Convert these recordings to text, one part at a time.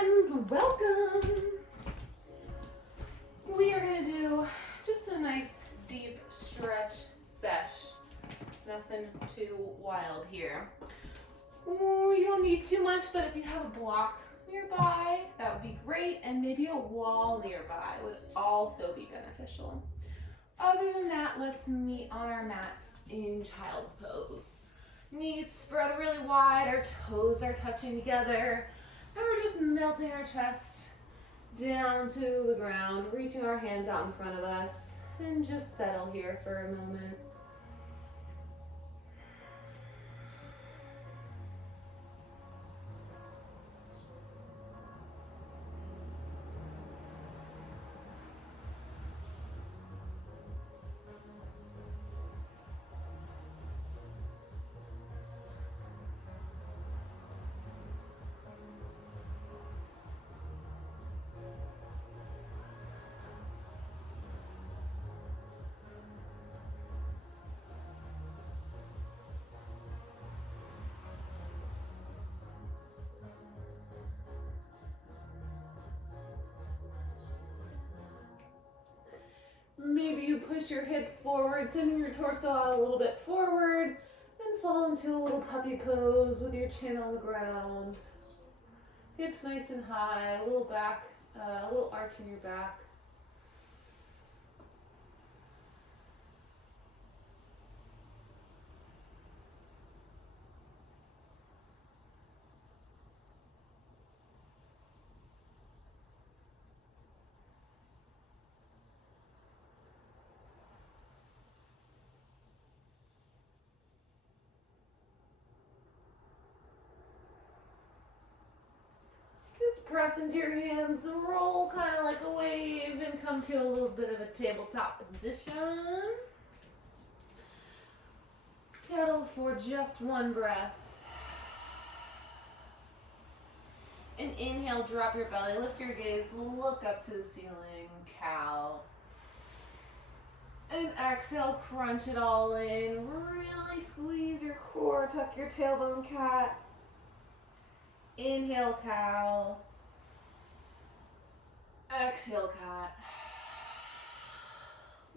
and welcome. We are going to do just a nice deep stretch sesh. Nothing too wild here. Ooh, you don't need too much, but if you have a block nearby, that would be great, and maybe a wall nearby would also be beneficial. Other than that, let's meet on our mats in child's pose. Knees spread really wide, our toes are touching together, and we're just melting our chest down to the ground, reaching our hands out in front of us, and just settle here for a moment. Maybe you push your hips forward, sending your torso out a little bit forward, and fall into a little puppy pose with your chin on the ground. Hips nice and high, a little back, a little arch in your back. Just press into your hands and roll kind of like a wave and come to a little bit of a tabletop position. Settle for just one breath. And inhale, drop your belly, lift your gaze, look up to the ceiling, cow. And exhale, crunch it all in. Really squeeze your core, tuck your tailbone, cat. Inhale, cow. Exhale, cat.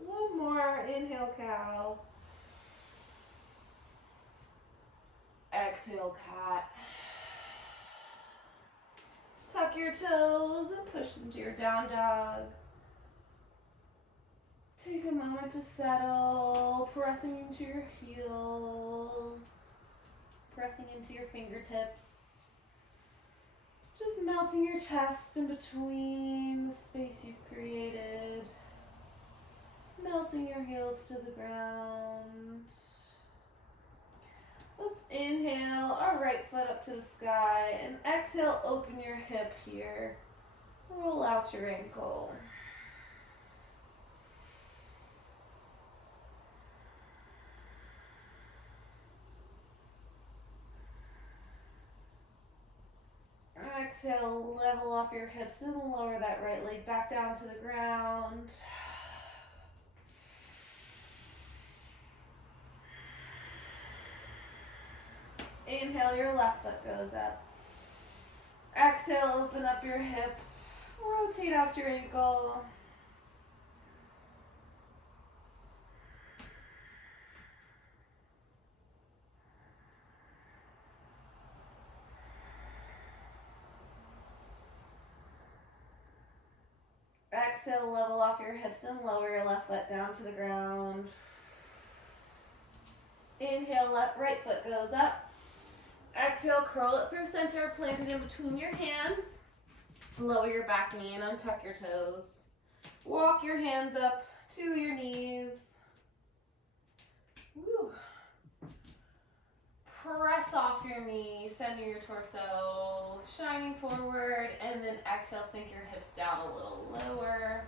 One more. Inhale, cow. Exhale, cat. Tuck your toes and push into your down dog. Take a moment to settle, pressing into your heels, pressing into your fingertips. Just melting your chest in between the space you've created. Melting your heels to the ground. Let's inhale our right foot up to the sky and exhale, open your hip here. Roll out your ankle. Exhale, level off your hips and lower that right leg back down to the ground. Inhale, your left foot goes up. Exhale, open up your hip. Rotate out your ankle. Exhale, level off your hips and lower your left foot down to the ground. Inhale, right foot goes up. Exhale, curl it through center, plant it in between your hands. Lower your back knee and untuck your toes. Walk your hands up to your knees. Woo. Press off your knee, center your torso, shining forward, and then exhale, sink your hips down a little lower.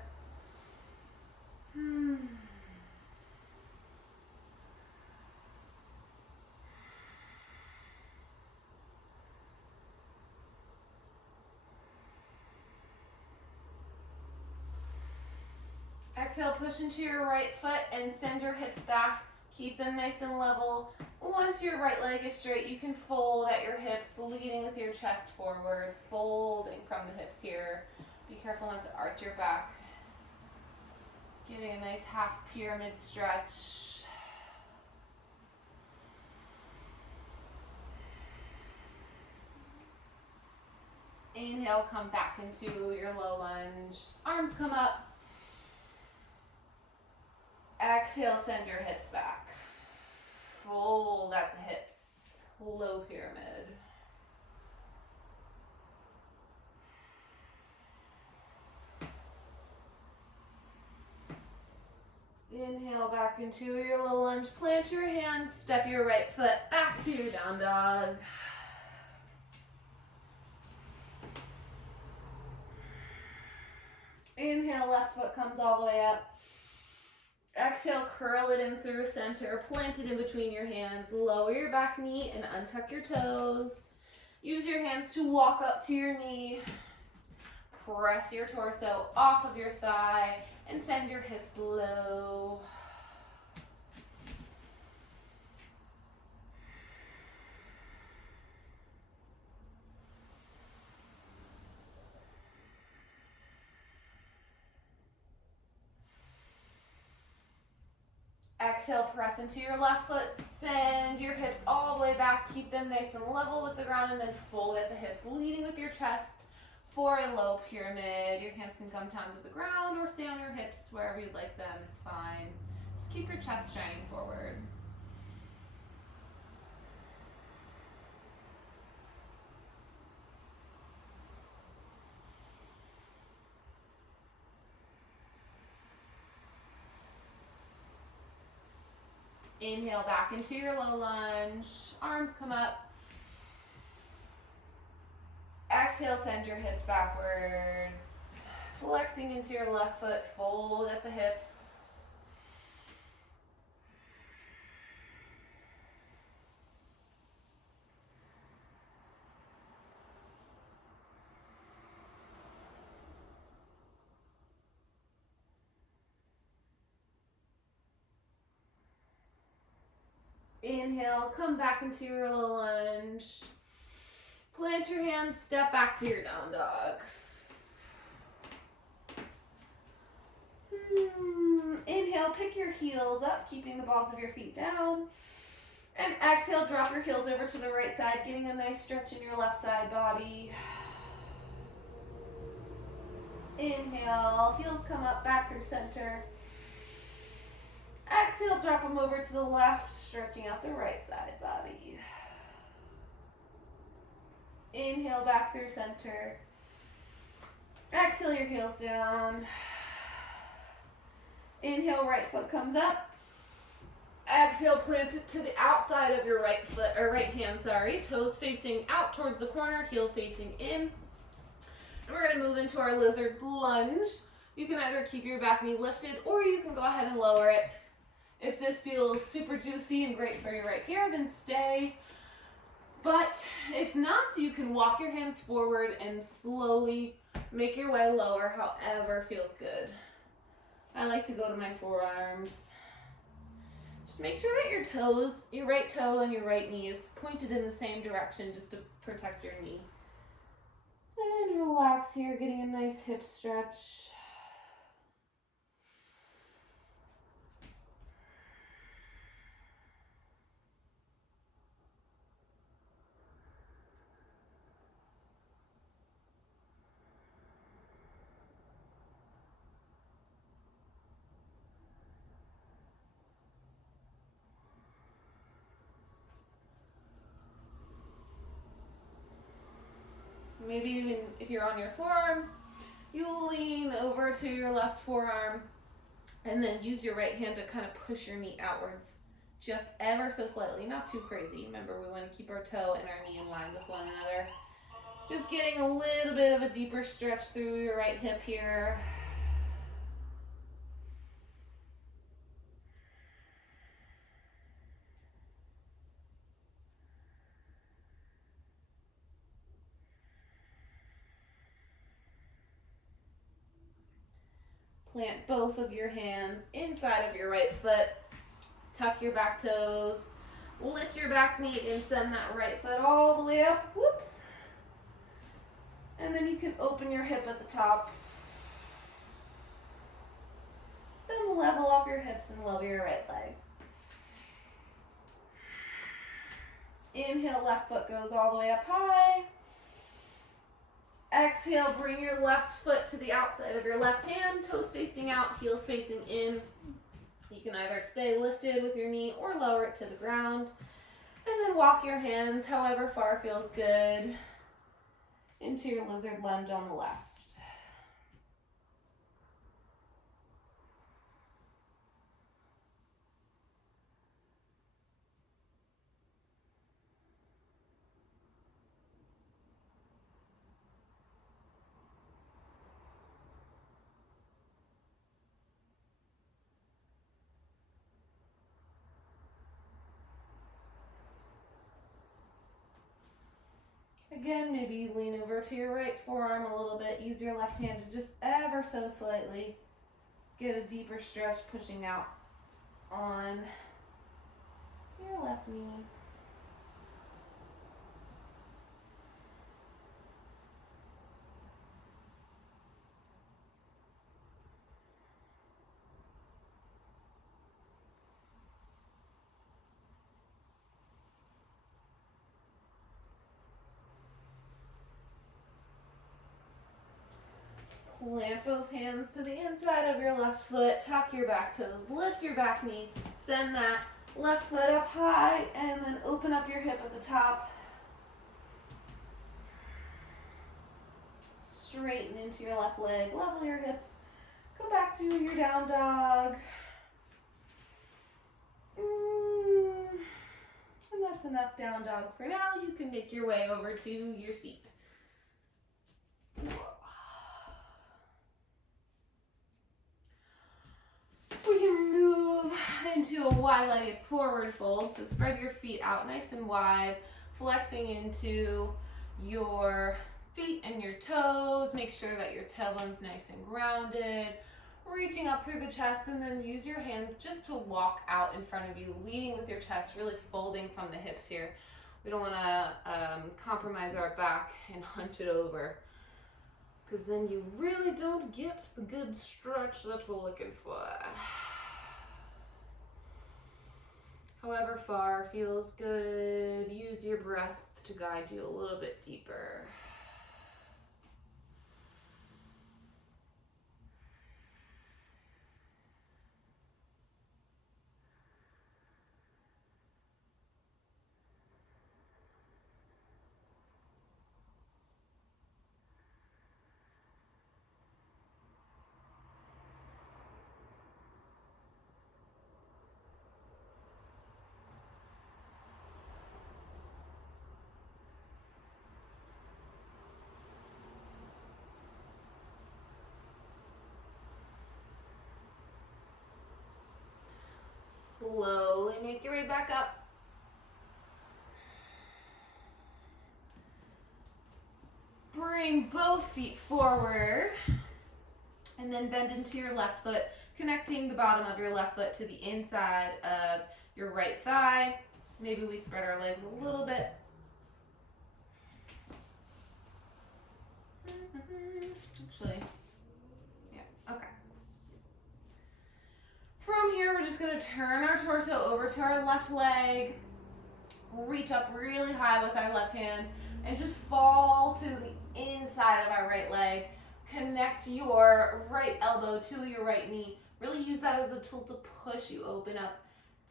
Exhale, push into your right foot and send your hips back. Keep them nice and level. Once your right leg is straight, you can fold at your hips, leading with your chest forward, folding from the hips here. Be careful not to arch your back. Getting a nice half pyramid stretch. Inhale, come back into your low lunge. Arms come up. Exhale, send your hips back. Fold at the hips. Low pyramid. Inhale back into your low lunge. Plant your hands. Step your right foot back to your down dog. Inhale, left foot comes all the way up. Exhale, curl it in through center. Plant it in between your hands. Lower your back knee and untuck your toes. Use your hands to walk up to your knee. Press your torso off of your thigh and send your hips low. Exhale, press into your left foot. Send your hips all the way back. Keep them nice and level with the ground and then fold at the hips, leading with your chest for a low pyramid. Your hands can come down to the ground or stay on your hips, wherever you'd like them is fine. Just keep your chest shining forward. Inhale back into your low lunge. Arms come up. Exhale, send your hips backwards. Flexing into your left foot, fold at the hips. Inhale, come back into your low lunge. Plant your hands, step back to your down dog. Inhale, pick your heels up, keeping the balls of your feet down. And exhale, drop your heels over to the right side, getting a nice stretch in your left side body. Inhale, heels come up, back through center. Exhale, drop them over to the left, stretching out the right side body. Inhale, back through center. Exhale, your heels down. Inhale, right foot comes up. Exhale, plant it to the outside of your right foot, or right hand, sorry. Toes facing out towards the corner, heel facing in. And we're gonna move into our lizard lunge. You can either keep your back knee lifted or you can go ahead and lower it. If this feels super juicy and great for you right here, then stay. But if not, you can walk your hands forward and slowly make your way lower, however feels good. I like to go to my forearms. Just make sure that your toes, your right toe and your right knee is pointed in the same direction just to protect your knee. And relax here, getting a nice hip stretch. Maybe even if you're on your forearms, you lean over to your left forearm and then use your right hand to kind of push your knee outwards. Just ever so slightly, not too crazy. Remember, we want to keep our toe and our knee in line with one another. Just getting a little bit of a deeper stretch through your right hip here. Plant both of your hands inside of your right foot. Tuck your back toes. Lift your back knee and send that right foot all the way up. Whoops. And then you can open your hip at the top. Then level off your hips and lower your right leg. Inhale, left foot goes all the way up high. Exhale, bring your left foot to the outside of your left hand, toes facing out, heels facing in. You can either stay lifted with your knee or lower it to the ground. And then walk your hands however far feels good into your lizard lunge on the left. Again, maybe you lean over to your right forearm a little bit. Use your left hand to just ever so slightly get a deeper stretch, pushing out on your left knee. Plant both hands to the inside of your left foot, tuck your back toes, lift your back knee, send that left foot up high, and then open up your hip at the top. Straighten into your left leg, level your hips, go back to your down dog. And that's enough down dog for now. You can make your way over to your seat. We can move into a wide-legged forward fold. So spread your feet out nice and wide, flexing into your feet and your toes. Make sure that your tailbone's nice and grounded. Reaching up through the chest, and then use your hands just to walk out in front of you, leading with your chest, really folding from the hips here. We don't want to compromise our back and hunch it over, because then you really don't get the good stretch that we're looking for. However far feels good. Use your breath to guide you a little bit deeper. Slowly make your way back up. Bring both feet forward and then bend into your left foot, connecting the bottom of your left foot to the inside of your right thigh. Maybe we spread our legs a little bit. Actually, yeah, okay. From here, we're just gonna turn our torso over to our left leg, reach up really high with our left hand, and just fall to the inside of our right leg. Connect your right elbow to your right knee. Really use that as a tool to push you open up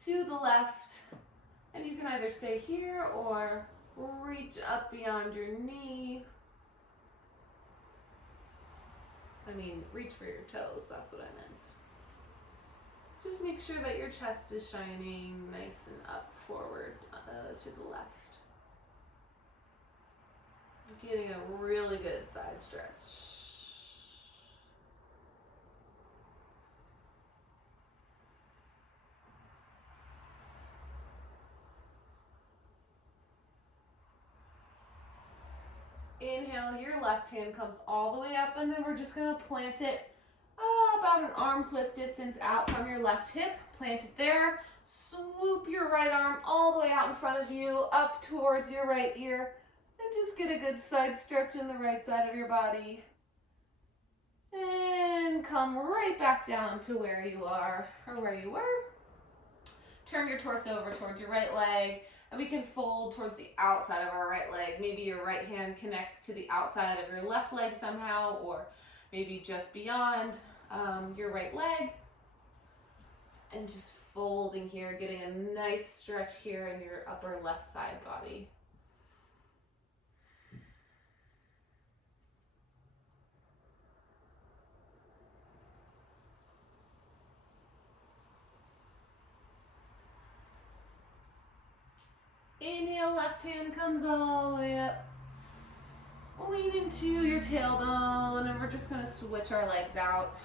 to the left. And you can either stay here or reach up beyond your knee. Reach for your toes, that's what I meant. Just make sure that your chest is shining nice and up forward to the left. Getting a really good side stretch. Inhale, your left hand comes all the way up, and then we're just going to plant it about an arm's width distance out from your left hip. Plant it there. Swoop your right arm all the way out in front of you, up towards your right ear, And just get a good side stretch in the right side of your body. And come right back down to where you are, or where you were. Turn your torso over towards your right leg, and we can fold towards the outside of our right leg. Maybe your right hand connects to the outside of your left leg somehow, or maybe just beyond your right leg. And just folding here, getting a nice stretch here in your upper left side body. Inhale, left hand comes all the way up. Lean into your tailbone, and we're just going to switch our legs out.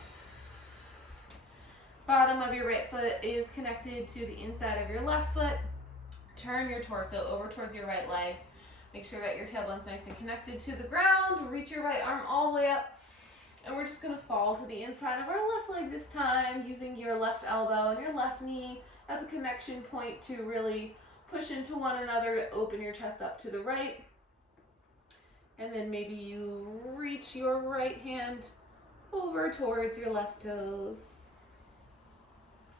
Bottom of your right foot is connected to the inside of your left foot. Turn your torso over towards your right leg. Make sure that your tailbone's nice and connected to the ground. Reach your right arm all the way up. And we're just going to fall to the inside of our left leg this time, using your left elbow and your left knee as a connection point to really push into one another to open your chest up to the right. And then maybe you reach your right hand over towards your left toes.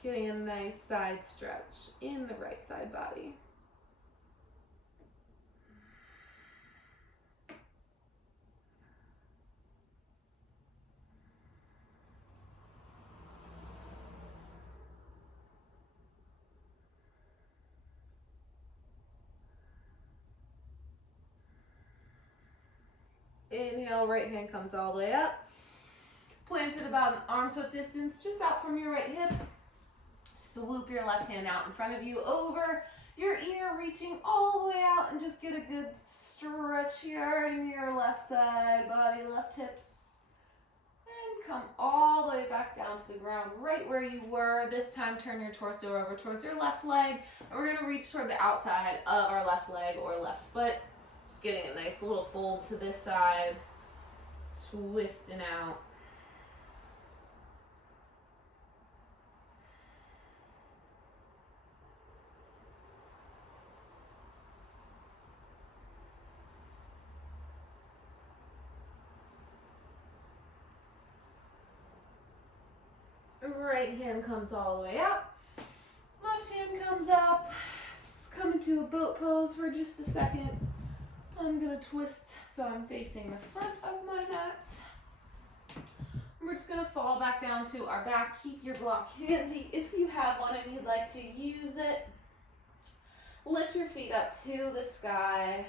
Getting a nice side stretch in the right side body. Inhale, right hand comes all the way up. Planted about an arm's width distance, just out from your right hip. Swoop your left hand out in front of you over your ear, reaching all the way out, and just get a good stretch here in your left side body, left hips. And come all the way back down to the ground, right where you were. This time, turn your torso over towards your left leg, and we're going to reach toward the outside of our left leg or left foot. Just getting a nice little fold to this side, twisting out. Right hand comes all the way up. Left hand comes up. Come into a boat pose for just a second. I'm going to twist so I'm facing the front of my mat. We're just going to fall back down to our back. Keep your block handy if you have one and you'd like to use it. Lift your feet up to the sky.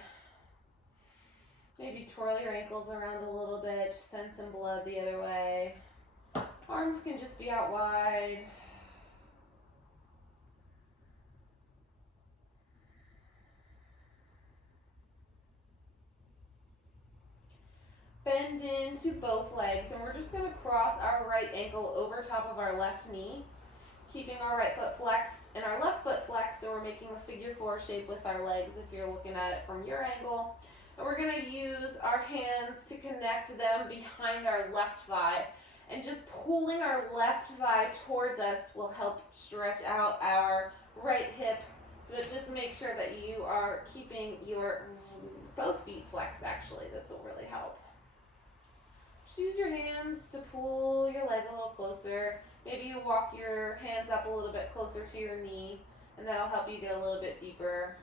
Maybe twirl your ankles around a little bit. Just send some blood the other way. Arms can just be out wide. Bend into both legs, and we're just going to cross our right ankle over top of our left knee, keeping our right foot flexed and our left foot flexed, so we're making a figure 4 shape with our legs if you're looking at it from your angle. And we're going to use our hands to connect them behind our left thigh, and just pulling our left thigh towards us will help stretch out our right hip, but just make sure that you are keeping your both feet flexed. Actually, this will really help. Just use your hands to pull your leg a little closer. Maybe you walk your hands up a little bit closer to your knee, and that'll help you get a little bit deeper.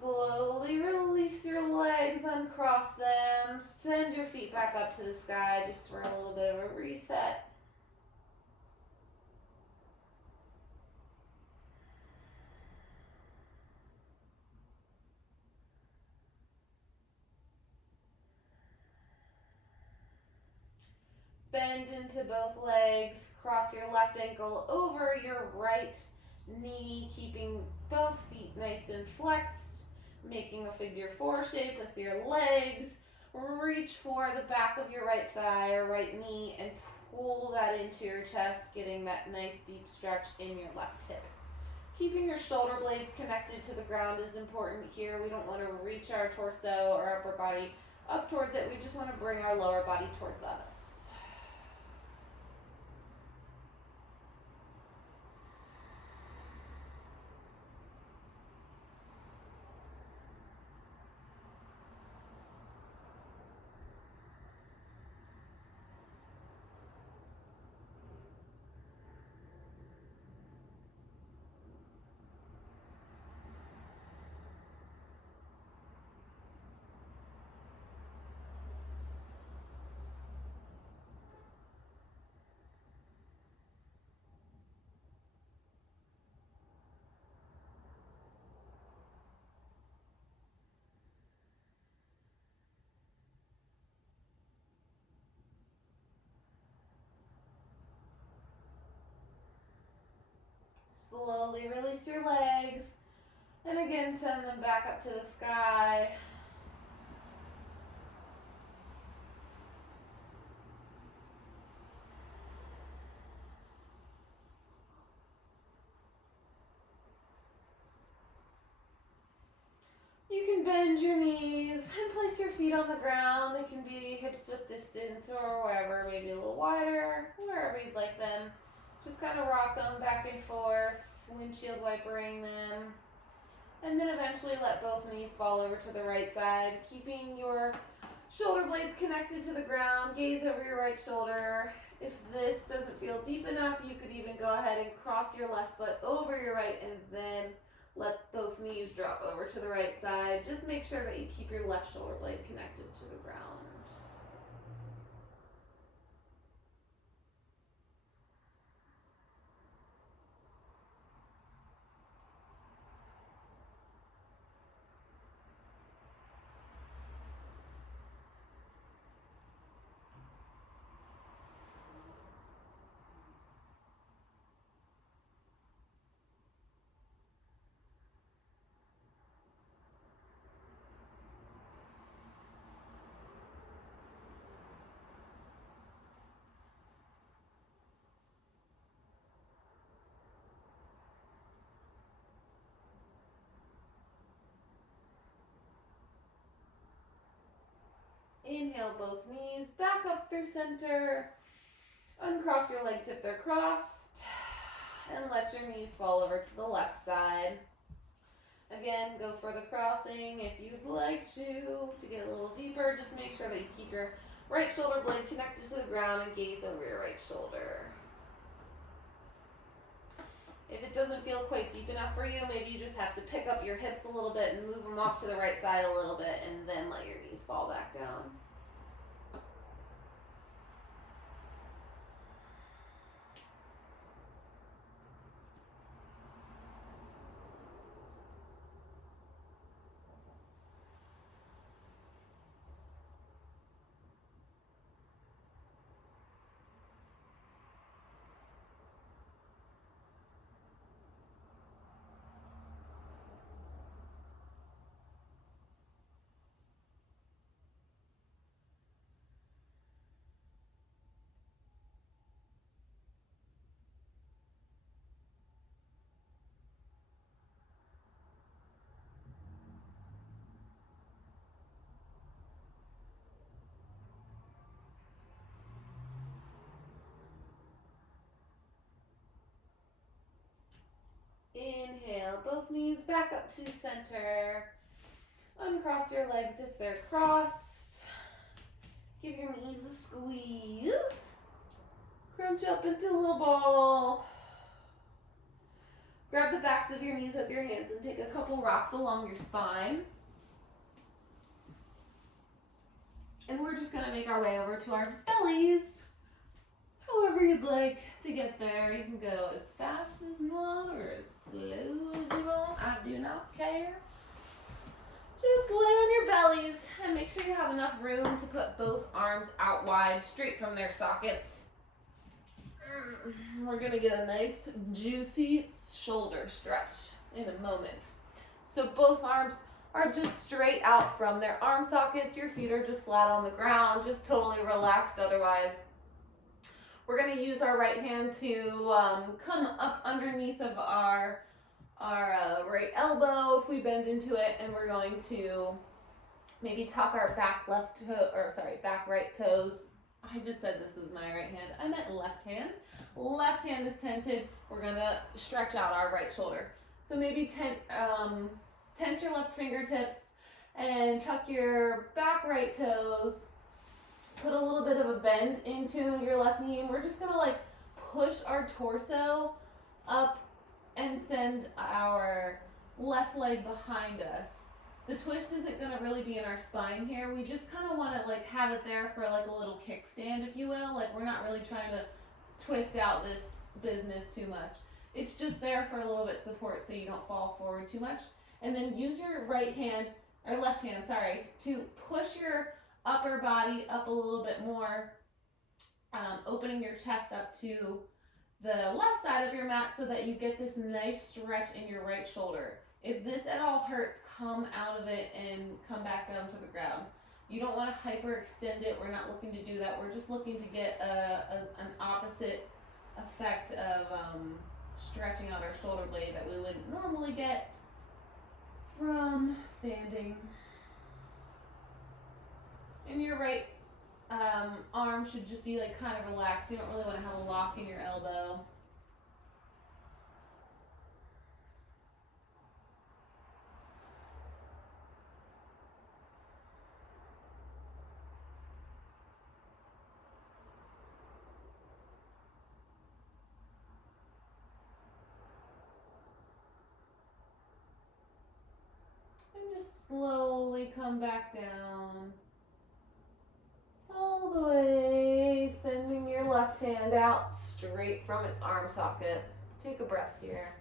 Slowly release your legs, uncross them, send your feet back up to the sky just for a little bit of a reset. Bend into both legs, cross your left ankle over your right knee, keeping both feet nice and flexed, making a figure 4 shape with your legs. Reach for the back of your right thigh or right knee and pull that into your chest, getting that nice deep stretch in your left hip. Keeping your shoulder blades connected to the ground is important here. We don't want to reach our torso or upper body up towards it. We just want to bring our lower body towards us. Slowly release your legs, and again send them back up to the sky. You can bend your knees and place your feet on the ground. They can be hips width distance or wherever, maybe a little wider, wherever you'd like them. Just kind of rock them back and forth, windshield wipering them. And then eventually let both knees fall over to the right side, keeping your shoulder blades connected to the ground. Gaze over your right shoulder. If this doesn't feel deep enough, you could even go ahead and cross your left foot over your right and then let both knees drop over to the right side. Just make sure that you keep your left shoulder blade connected to the ground. Inhale both knees, back up through center. Uncross your legs if they're crossed. And let your knees fall over to the left side. Again, go for the crossing if you'd like to get a little deeper. Just make sure that you keep your right shoulder blade connected to the ground and gaze over your right shoulder. If it doesn't feel quite deep enough for you, maybe you just have to pick up your hips a little bit and move them off to the right side a little bit and then let your knees fall back down. Inhale, both knees back up to center. Uncross your legs if they're crossed. Give your knees a squeeze. Crunch up into a little ball. Grab the backs of your knees with your hands and take a couple rocks along your spine. And we're just going to make our way over to our bellies. However you'd like to get there. You can go as fast as you want or as slow as you want. I do not care. Just lay on your bellies and make sure you have enough room to put both arms out wide, straight from their sockets. We're gonna get a nice juicy shoulder stretch in a moment. So both arms are just straight out from their arm sockets. Your feet are just flat on the ground, just totally relaxed otherwise. We're going to use our right hand to come up underneath of our right elbow if we bend into it, and we're going to maybe tuck our back right toes. I just said this is my right hand. I meant left hand. Left hand is tented. We're going to stretch out our right shoulder. So maybe tent your left fingertips and tuck your back right toes. Put a little bit of a bend into your left knee, and we're just gonna like push our torso up and send our left leg behind us. The twist isn't gonna really be in our spine here. We just kind of want to like have it there for like a little kickstand, if you will. Like we're not really trying to twist out this business too much. It's just there for a little bit support so you don't fall forward too much. And then use your right hand, or left hand, sorry, to push your upper body up a little bit more, opening your chest up to the left side of your mat so that you get this nice stretch in your right shoulder. If this at all hurts, come out of it and come back down to the ground. You don't want to hyperextend it. We're not looking to do that. We're just looking to get an opposite effect of stretching out our shoulder blade that we wouldn't normally get from standing. And your right arm should just be like kind of relaxed. You don't really want to have a lock in your elbow. And just slowly come back down. All the way, sending your left hand out straight from its arm socket. Take a breath here.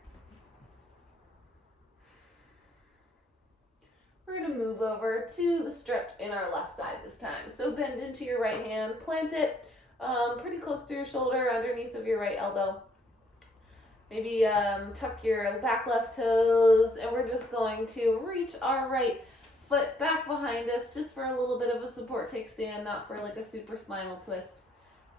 We're going to move over to the stretch in our left side this time. So bend into your right hand, plant it pretty close to your shoulder, underneath of your right elbow. Maybe tuck your back left toes, and we're just going to reach our right foot back behind us just for a little bit of a support kickstand, not for like a super spinal twist.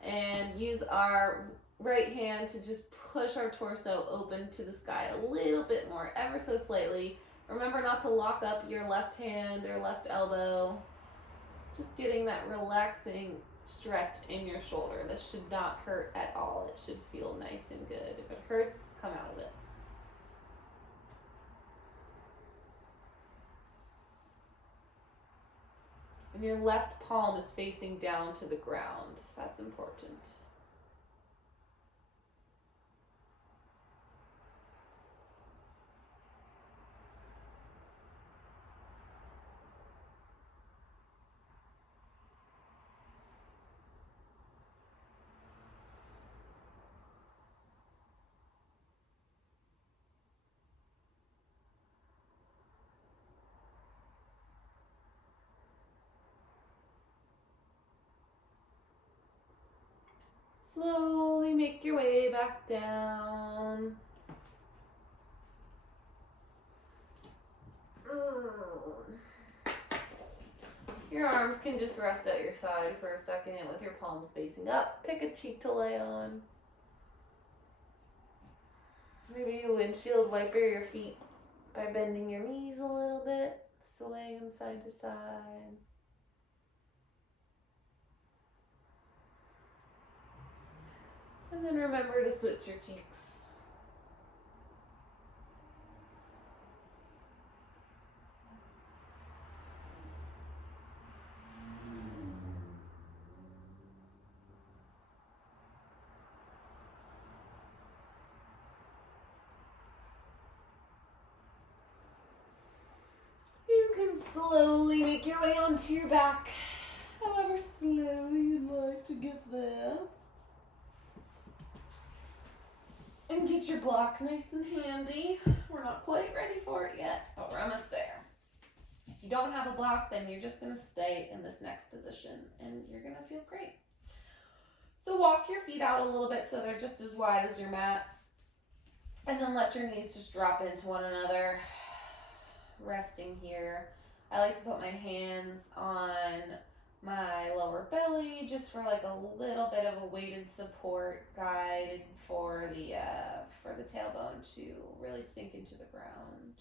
And use our right hand to just push our torso open to the sky a little bit more, ever so slightly. Remember not to lock up your left hand or left elbow. Just getting that relaxing stretch in your shoulder. This should not hurt at all. It should feel nice and good. If it hurts, come out of it. And your left palm is facing down to the ground. That's important. Slowly make your way back down. Your arms can just rest at your side for a second with your palms facing up. Pick a cheek to lay on. Maybe you windshield wiper your feet by bending your knees a little bit, swaying them side to side. And then remember to switch your cheeks. You can slowly make your way onto your back, however slow you'd like to get there. And get your block nice and handy. We're not quite ready for it yet, but we're almost there. If you don't have a block, then you're just going to stay in this next position and you're going to feel great. So walk your feet out a little bit so they're just as wide as your mat. And then let your knees just drop into one another. Resting here. I like to put my hands on my lower belly just for like a little bit of a weighted support guide for the tailbone to really sink into the ground.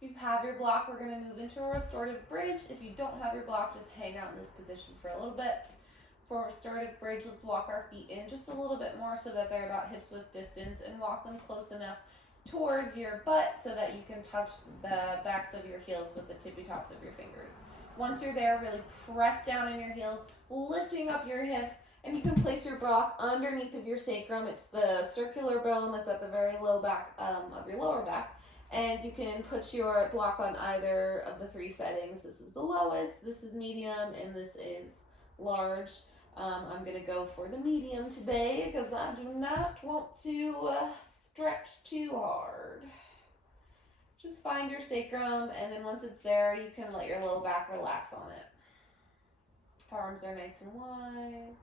If you have your block, we're going to move into a restorative bridge. If you don't have your block, just hang out in this position for a little bit. For restorative bridge, let's walk our feet in just a little bit more so that they're about hips width distance, and walk them close enough towards your butt so that you can touch the backs of your heels with the tippy tops of your fingers. Once you're there, really press down on your heels, lifting up your hips, and you can place your block underneath of your sacrum. It's the circular bone that's at the very low back of your lower back. And you can put your block on either of the three settings. This is the lowest, this is medium, and this is large. I'm going to go for the medium today because I do not want to stretch too hard. Just find your sacrum, and then once it's there, you can let your low back relax on it. Arms are nice and wide.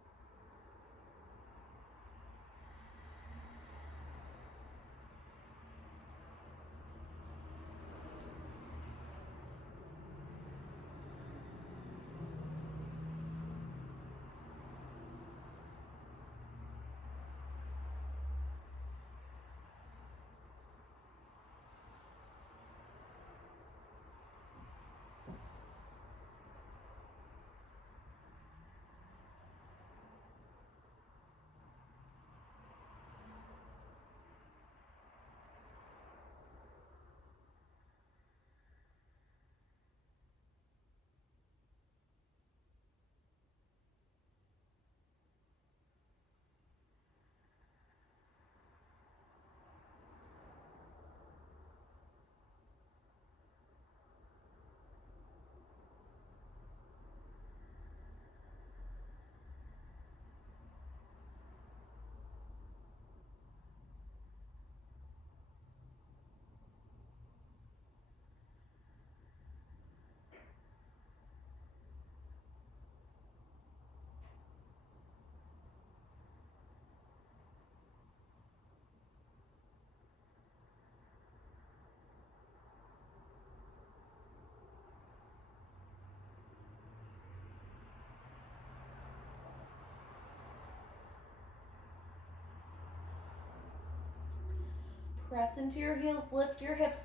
Press into your heels, lift your hips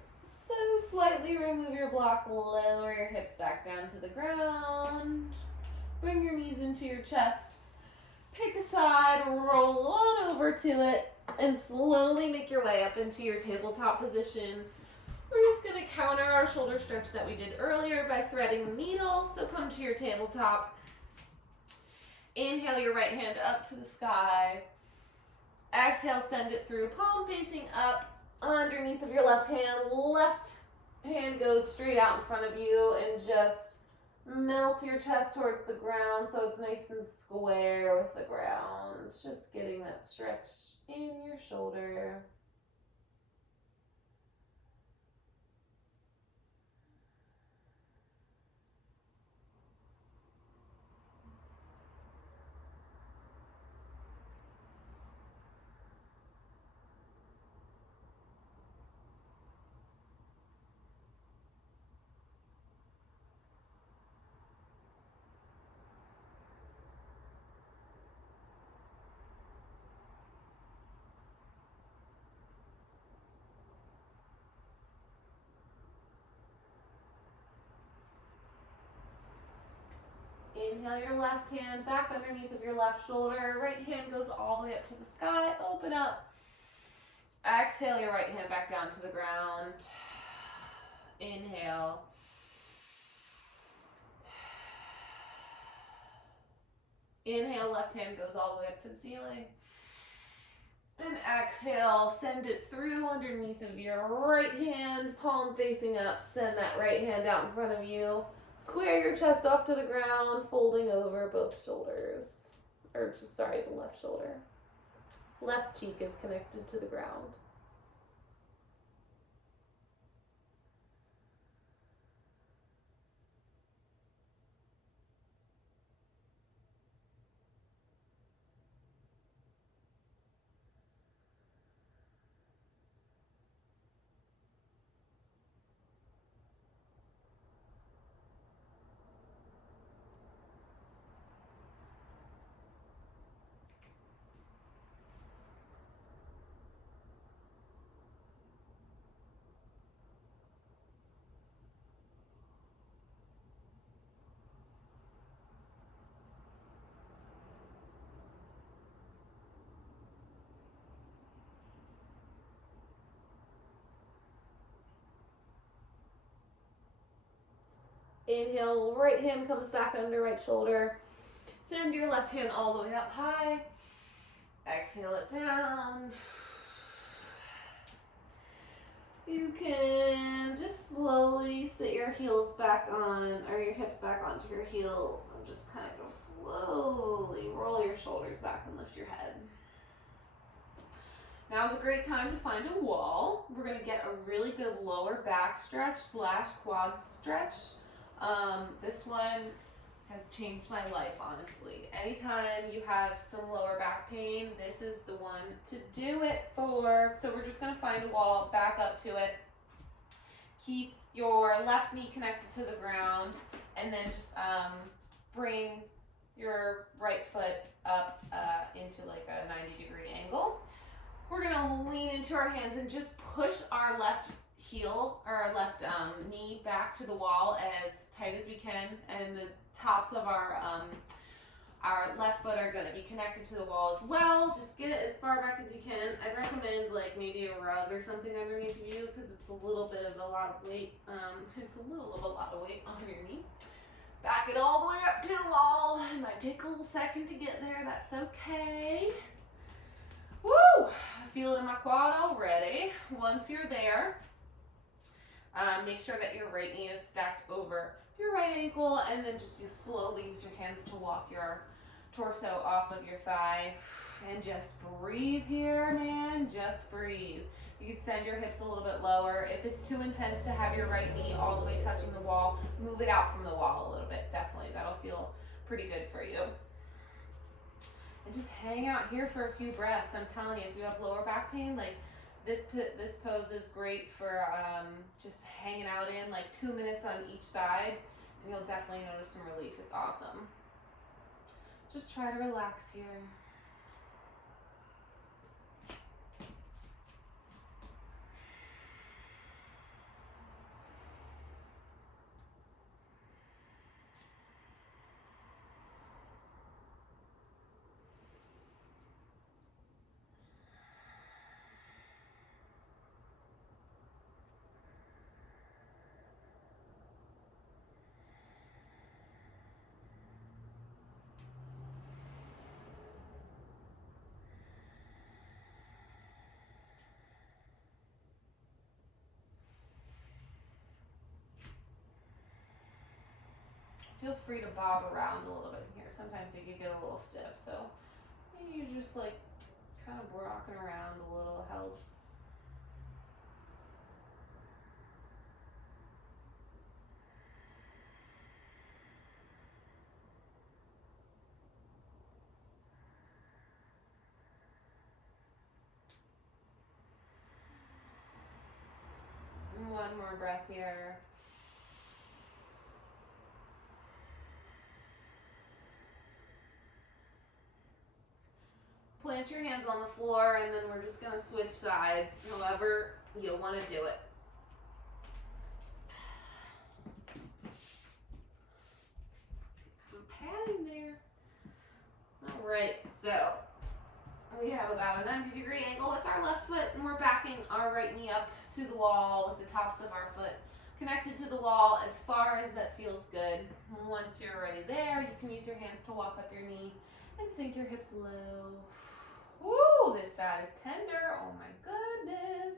so slightly, remove your block, lower your hips back down to the ground. Bring your knees into your chest. Pick a side, roll on over to it, and slowly make your way up into your tabletop position. We're just going to counter our shoulder stretch that we did earlier by threading the needle. So come to your tabletop. Inhale your right hand up to the sky. Exhale, send it through, palm facing up underneath of your left hand. Left hand goes straight out in front of you, and just melt your chest towards the ground so it's nice and square with the ground. Just getting that stretch in your shoulder. Inhale your left hand back underneath of your left shoulder. Right hand goes all the way up to the sky. Open up. Exhale your right hand back down to the ground. Inhale. Inhale, left hand goes all the way up to the ceiling. And exhale, send it through underneath of your right hand, palm facing up. Send that right hand out in front of you. Square your chest off to the ground, folding over both shoulders. Or just, sorry, the left shoulder. Left cheek is connected to the ground. Inhale, right hand comes back under right shoulder. Send your left hand all the way up high. Exhale it down. You can just slowly sit your heels back on, or your hips back onto your heels, and just kind of slowly roll your shoulders back and lift your head. Now is a great time to find a wall. We're going to get a really good lower back stretch / quad stretch. This one has changed my life, honestly. Anytime you have some lower back pain, this is the one to do it for. So we're just going to find a wall, back up to it. Keep your left knee connected to the ground, and then just bring your right foot up into like a 90-degree angle. We're going to lean into our hands and just push our left heel or our left knee back to the wall as tight as we can, and the tops of our left foot are going to be connected to the wall as well. Just get it as far back as you can. I recommend like maybe a rug or something underneath of you because it's a little bit of a lot of weight. It's a little of a lot of weight on your knee. Back it all the way up to the wall. It might take a little second to get there. That's okay. Woo! I feel it in my quad already. Once you're there, make sure that your right knee is stacked over your right ankle, and then just you slowly use your hands to walk your torso off of your thigh. And just breathe here, man. Just breathe. You can send your hips a little bit lower. If it's too intense to have your right knee all the way touching the wall, move it out from the wall a little bit. Definitely, that'll feel pretty good for you. And just hang out here for a few breaths. I'm telling you, if you have lower back pain, like this pose is great for just hanging out in like 2 minutes on each side, and you'll definitely notice some relief. It's awesome. Just try to relax here. Feel free to bob around a little bit here. Sometimes it can get a little stiff, so maybe you just like kind of rocking around a little helps. And one more breath here. Plant your hands on the floor, and then we're just going to switch sides, however you'll want to do it. For padding 93 angle with our left foot, and we're backing our right knee up to the wall with the tops of our foot connected to the wall as far as that feels good. Once you're already there, you can use your hands to walk up your knee and sink your hips low. Woo, this side is tender. Oh my goodness.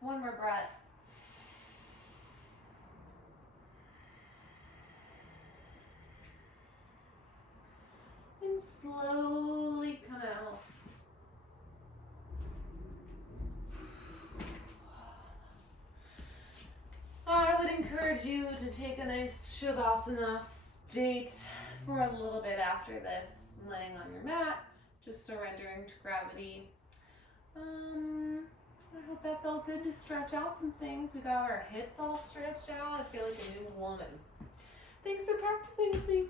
One more breath. And slowly come out. I would encourage you to take a nice Shavasana state for a little bit after this, laying on your mat, just surrendering to gravity. I hope that felt good to stretch out some things. We got our hips all stretched out. I feel like a new woman. Thanks for practicing with me.